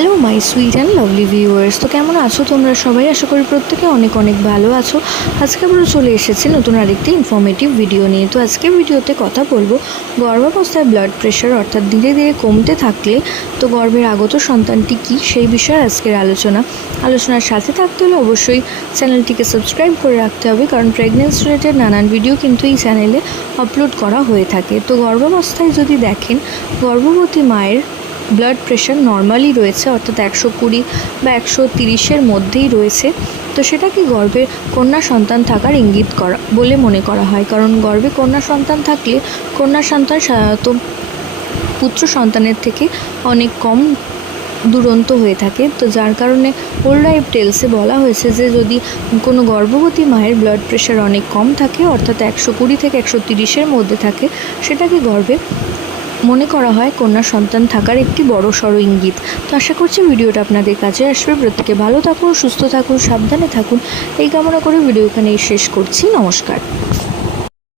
Hello my sweet and lovely viewers তো কেমন আছো তোমরা সবাই? আশা করি প্রত্যেকে অনেক অনেক ভালো আছো। আজকে আমরা চলে এসেছি নতুন আরেকটি ইনফরমেটিভ ভিডিও নিয়ে। তো আজকে ভিডিওতে কথা বলব গর্ভাবস্থায় ব্লাড প্রেশার অর্থাৎ ধীরে ধীরে কমতে থাকলে তো গর্ভের আগত সন্তানটি কী সেই বিষয়ে আজকের আলোচনা। আলোচনার সাথে থাকতে হলে অবশ্যই চ্যানেলটিকে সাবস্ক্রাইব করে রাখতে হবে, কারণ প্রেগনেন্সি রিলেটেড নানান ভিডিও কিন্তু এই চ্যানেলে আপলোড করা হয়ে থাকে। তো গর্ভাবস্থায় যদি দেখেন, গর্ভবতী মায়ের ব্লাড প্রেশার নর্মালি রয়েছে, অর্থাৎ একশো কুড়ি বা একশো তিরিশের মধ্যেই রয়েছে। তো সেটা কি গর্ভে কন্যা সন্তান থাকার ইঙ্গিত করা, বলে মনে করা হয়? কারণ গর্ভে কন্যা সন্তান থাকলে কন্যা সন্তান সাধারণত পুত্র সন্তানের থেকে অনেক কম দুরন্ত হয়ে থাকে। তো যার কারণে ওল্ড লাইফ টেলসে বলা হয়েছে যে, যদি কোনো গর্ভবতী মায়ের ব্লাড প্রেশার অনেক কম থাকে, অর্থাৎ একশো কুড়ি থেকে একশো তিরিশের মধ্যে থাকে সেটাকে গর্ভে মনে করা হয় কন্যা সন্তান থাকার একটি বড় সড়ো ইঙ্গিত। তো আশা করছি ভিডিওটা আপনাদের কাছে আসবে। প্রত্যেকে ভালো থাকুন, সুস্থ থাকুন, সাবধানে থাকুন। এই কামনা করে ভিডিও এখানেই শেষ করছি। নমস্কার।